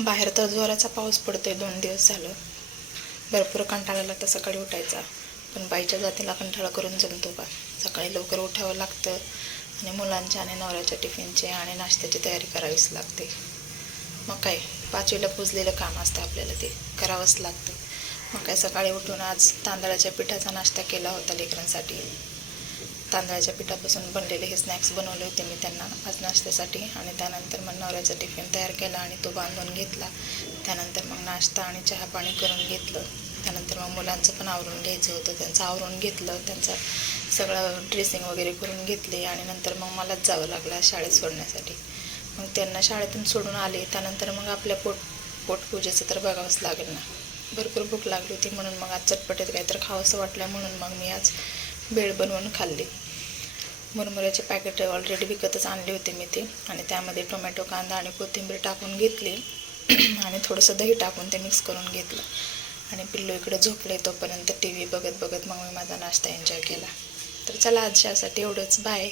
बाहेर तर जोराचा पाऊस पडतोय, 2 दिवस झालं. भरपूर कंटाळा आला तर सकाळी उठायचा, पण बाईच्या जातीला कंटाळा करून जमतो का? सकाळी लवकर उठावं लागतं आणि मुलांच्या आणि नवऱ्याच्या टिफिनचे आणि नाश्त्याची तयारी करावीच लागते. मग काय, 5वीला पुजलेलं काम असतं आपल्याला, ते करावंच लागतं. मग काय, सकाळी उठून आज तांदळाच्या पिठाचा नाश्ता केला होता लेकरांसाठी. तांदळाच्या पिठापासून बनलेले हे स्नॅक्स बनवले होते मी त्यांना आज नाश्त्यासाठी. आणि त्यानंतर मग नवऱ्याचा टिफिन तयार केला आणि तो बांधून घेतला. त्यानंतर मग नाश्ता आणि चहा पाणी करून घेतलं. त्यानंतर मग मुलांचं पण आवरून घ्यायचं होतं, त्यांचं आवरून घेतलं, त्यांचं सगळं ड्रेसिंग वगैरे करून घेतले. आणि नंतर मग मलाच जावं लागलं शाळेत सोडण्यासाठी. मग त्यांना शाळेतून सोडून आले. त्यानंतर मग आपल्या पोटपूजेचं तर बघावंच लागेल ना. भरपूर भूक लागली होती, म्हणून मग आज चटपटीत काहीतरी खावंसं वाटलं, म्हणून मग मी आज भेळ बनवून खाल्ली. मुरमुऱ्याचे पॅकेट ऑलरेडी विकतच आणले होते मी ते, आणि त्यामध्ये टोमॅटो, कांदा आणि कोथिंबीर टाकून घेतली आणि थोडंसं दही टाकून ते मिक्स करून घेतलं. आणि पिल्लू इकडे झोपले, तोपर्यंत TV बघत बघत मग मी माझा नाश्ता एन्जॉय केला. तर चला, आजच्यासाठी एवढंच. बाय.